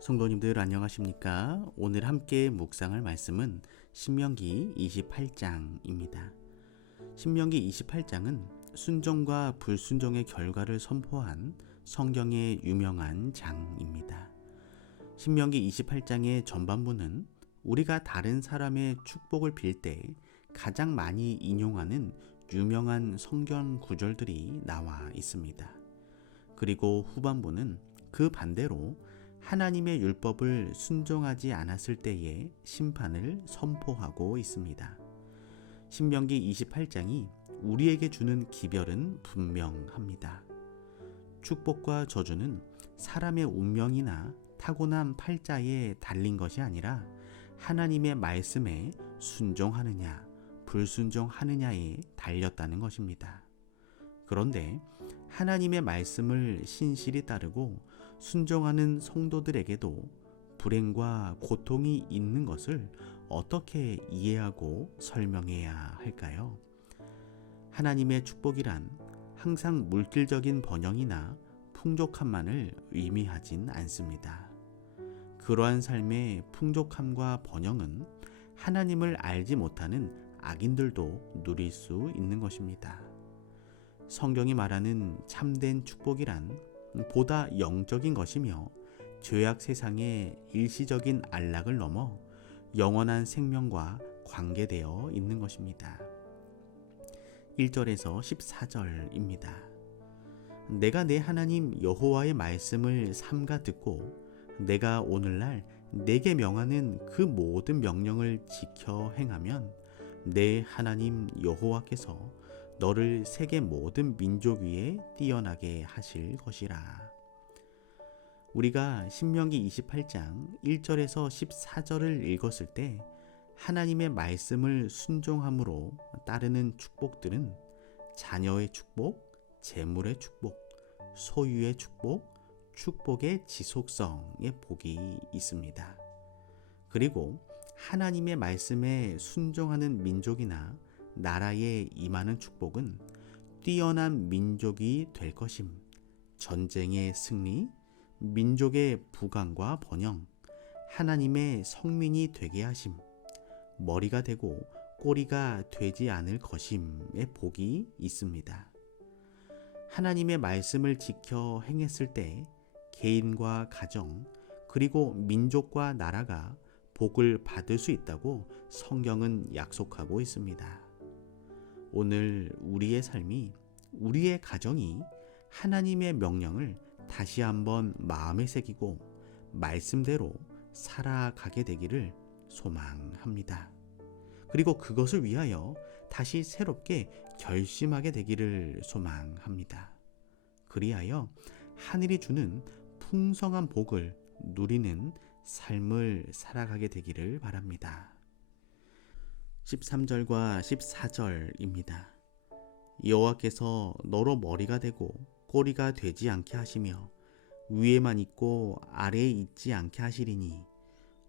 성도님들 안녕하십니까? 오늘 함께 묵상할 말씀은 신명기 28장입니다. 신명기 28장은 순종과 불순종의 결과를 선포한 성경의 유명한 장입니다. 신명기 28장의 전반부는 우리가 다른 사람의 축복을 빌 때 가장 많이 인용하는 유명한 성경 구절들이 나와 있습니다. 그리고 후반부는 그 반대로 하나님의 율법을 순종하지 않았을 때의 심판을 선포하고 있습니다. 신명기 28장이 우리에게 주는 기별은 분명합니다. 축복과 저주는 사람의 운명이나 타고난 팔자에 달린 것이 아니라 하나님의 말씀에 순종하느냐, 불순종하느냐에 달렸다는 것입니다. 그런데 하나님의 말씀을 신실히 따르고 순종하는 성도들에게도 불행과 고통이 있는 것을 어떻게 이해하고 설명해야 할까요? 하나님의 축복이란 항상 물질적인 번영이나 풍족함만을 의미하진 않습니다. 그러한 삶의 풍족함과 번영은 하나님을 알지 못하는 악인들도 누릴 수 있는 것입니다. 성경이 말하는 참된 축복이란 보다 영적인 것이며 죄악 세상의 일시적인 안락을 넘어 영원한 생명과 관계되어 있는 것입니다. 1절에서 14절입니다. 내가 내 하나님 여호와의 말씀을 삼가 듣고 내가 오늘날 내게 명하는 그 모든 명령을 지켜 행하면 내 하나님 여호와께서 너를 세계 모든 민족 위에 뛰어나게 하실 것이라. 우리가 신명기 28장 1절에서 14절을 읽었을 때 하나님의 말씀을 순종함으로 따르는 축복들은 자녀의 축복, 재물의 축복, 소유의 축복, 축복의 지속성의 복이 있습니다. 그리고 하나님의 말씀에 순종하는 민족이나 나라에 임하는 축복은 뛰어난 민족이 될 것임, 전쟁의 승리, 민족의 부강과 번영, 하나님의 성민이 되게 하심, 머리가 되고 꼬리가 되지 않을 것임의 복이 있습니다. 하나님의 말씀을 지켜 행했을 때 개인과 가정, 그리고 민족과 나라가 복을 받을 수 있다고 성경은 약속하고 있습니다. 오늘 우리의 삶이, 우리의 가정이 하나님의 명령을 다시 한번 마음에 새기고 말씀대로 살아가게 되기를 소망합니다. 그리고 그것을 위하여 다시 새롭게 결심하게 되기를 소망합니다. 그리하여 하늘이 주는 풍성한 복을 누리는 삶을 살아가게 되기를 바랍니다. 13절과 14절입니다. 여호와께서 너로 머리가 되고 꼬리가 되지 않게 하시며 위에만 있고 아래에 있지 않게 하시리니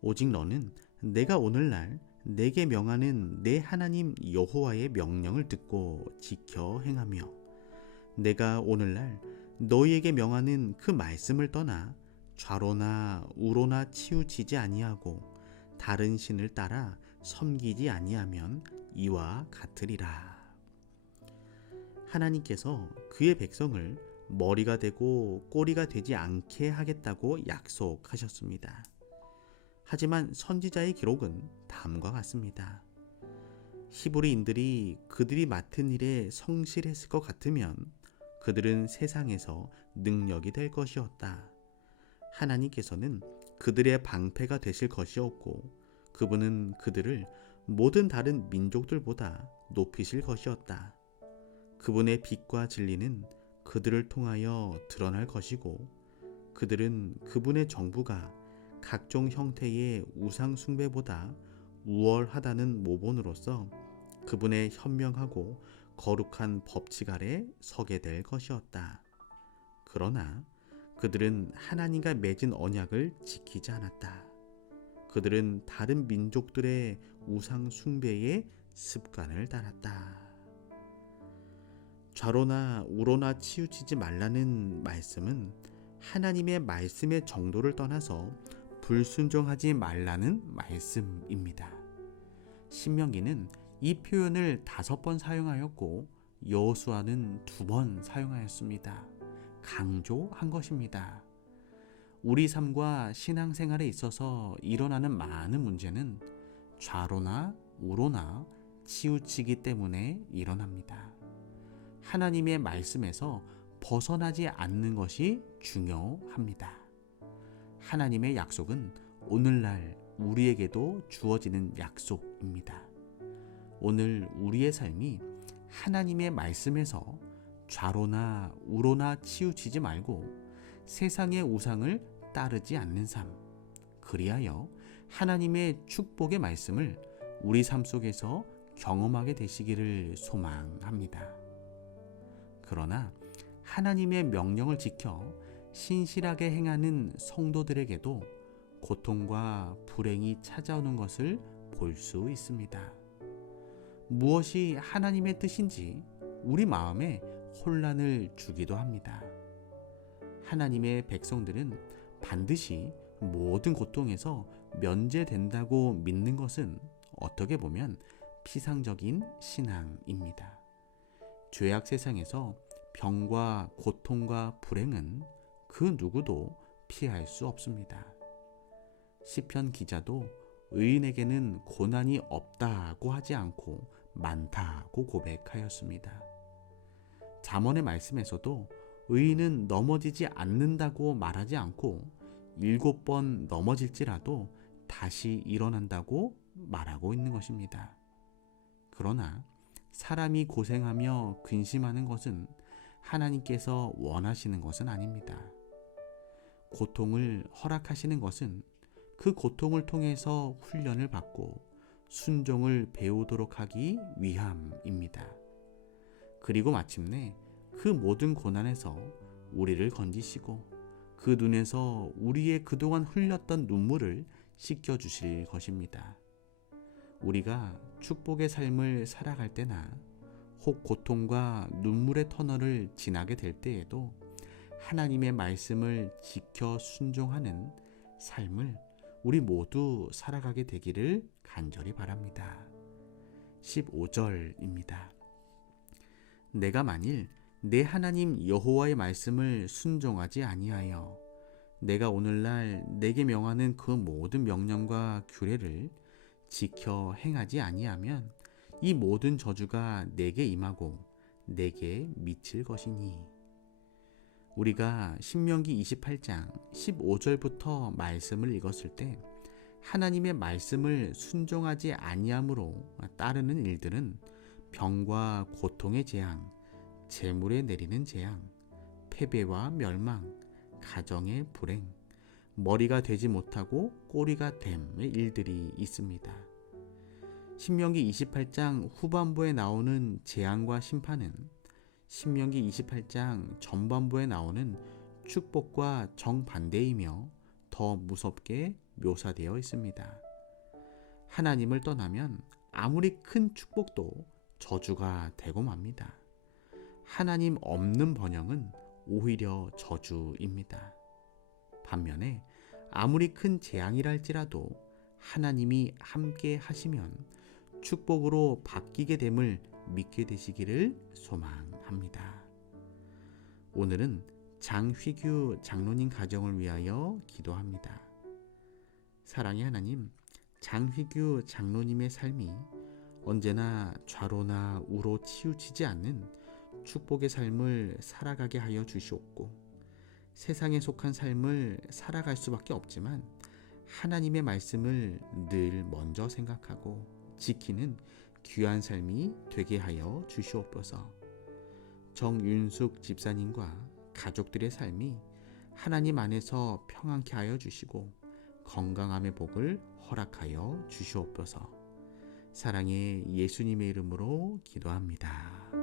오직 너는 내가 오늘날 내게 명하는 내 하나님 여호와의 명령을 듣고 지켜 행하며 내가 오늘날 너희에게 명하는 그 말씀을 떠나 좌로나 우로나 치우치지 아니하고 다른 신을 따라 섬기지 아니하면 이와 같으리라. 하나님께서 그의 백성을 머리가 되고 꼬리가 되지 않게 하겠다고 약속하셨습니다. 하지만 선지자의 기록은 다음과 같습니다. 히브리인들이 그들이 맡은 일에 성실했을 것 같으면 그들은 세상에서 능력이 될 것이었다. 하나님께서는 그들의 방패가 되실 것이었고 그분은 그들을 모든 다른 민족들보다 높이실 것이었다. 그분의 빛과 진리는 그들을 통하여 드러날 것이고 그들은 그분의 정부가 각종 형태의 우상 숭배보다 우월하다는 모본으로서 그분의 현명하고 거룩한 법칙 아래 서게 될 것이었다. 그러나 그들은 하나님과 맺은 언약을 지키지 않았다. 그들은 다른 민족들의 우상 숭배의 습관을 따랐다. 좌로나 우로나 치우치지 말라는 말씀은 하나님의 말씀의 정도를 떠나서 불순종하지 말라는 말씀입니다. 신명기는 이 표현을 5번 사용하였고 여호수아는 2번 사용하였습니다. 강조한 것입니다. 우리 삶과 신앙생활에 있어서 일어나는 많은 문제는 좌로나 우로나 치우치기 때문에 일어납니다. 하나님의 말씀에서 벗어나지 않는 것이 중요합니다. 하나님의 약속은 오늘날 우리에게도 주어지는 약속입니다. 오늘 우리의 삶이 하나님의 말씀에서 좌로나 우로나 치우치지 말고 세상의 우상을 따르지 않는 삶, 그리하여 하나님의 축복의 말씀을 우리 삶 속에서 경험하게 되시기를 소망합니다. 그러나 하나님의 명령을 지켜 신실하게 행하는 성도들에게도 고통과 불행이 찾아오는 것을 볼 수 있습니다. 무엇이 하나님의 뜻인지 우리 마음에 혼란을 주기도 합니다. 하나님의 백성들은 반드시 모든 고통에서 면제된다고 믿는 것은 어떻게 보면 피상적인 신앙입니다. 죄악 세상에서 병과 고통과 불행은 그 누구도 피할 수 없습니다. 시편 기자도 의인에게는 고난이 없다고 하지 않고 많다고 고백하였습니다. 잠언의 말씀에서도 의인은 넘어지지 않는다고 말하지 않고 7번 넘어질지라도 다시 일어난다고 말하고 있는 것입니다. 그러나 사람이 고생하며 근심하는 것은 하나님께서 원하시는 것은 아닙니다. 고통을 허락하시는 것은 그 고통을 통해서 훈련을 받고 순종을 배우도록 하기 위함입니다. 그리고 마침내 그 모든 고난에서 우리를 건지시고 그 눈에서 우리의 그동안 흘렸던 눈물을 씻겨주실 것입니다. 우리가 축복의 삶을 살아갈 때나 혹 고통과 눈물의 터널을 지나게 될 때에도 하나님의 말씀을 지켜 순종하는 삶을 우리 모두 살아가게 되기를 간절히 바랍니다. 15절입니다. 내가 만일 내 하나님 여호와의 말씀을 순종하지 아니하여 내가 오늘날 내게 명하는 그 모든 명령과 규례를 지켜 행하지 아니하면 이 모든 저주가 내게 임하고 내게 미칠 것이니. 우리가 신명기 28장 15절부터 말씀을 읽었을 때 하나님의 말씀을 순종하지 아니함으로 따르는 일들은 병과 고통의 재앙, 재물에 내리는 재앙, 패배와 멸망, 가정의 불행, 머리가 되지 못하고 꼬리가 됨의 일들이 있습니다. 신명기 28장 후반부에 나오는 재앙과 심판은 신명기 28장 전반부에 나오는 축복과 정반대이며 더 무섭게 묘사되어 있습니다. 하나님을 떠나면 아무리 큰 축복도 저주가 되고 맙니다. 하나님 없는 번영은 오히려 저주입니다. 반면에 아무리 큰 재앙이라 할지라도 하나님이 함께 하시면 축복으로 바뀌게 됨을 믿게 되시기를 소망합니다. 오늘은 장휘규 장로님 가정을 위하여 기도합니다. 사랑의 하나님, 장휘규 장로님의 삶이 언제나 좌로나 우로 치우치지 않는 축복의 삶을 살아가게 하여 주시옵고, 세상에 속한 삶을 살아갈 수밖에 없지만 하나님의 말씀을 늘 먼저 생각하고 지키는 귀한 삶이 되게 하여 주시옵소서. 정윤숙 집사님과 가족들의 삶이 하나님 안에서 평안케 하여 주시고 건강함의 복을 허락하여 주시옵소서. 사랑의 예수님의 이름으로 기도합니다.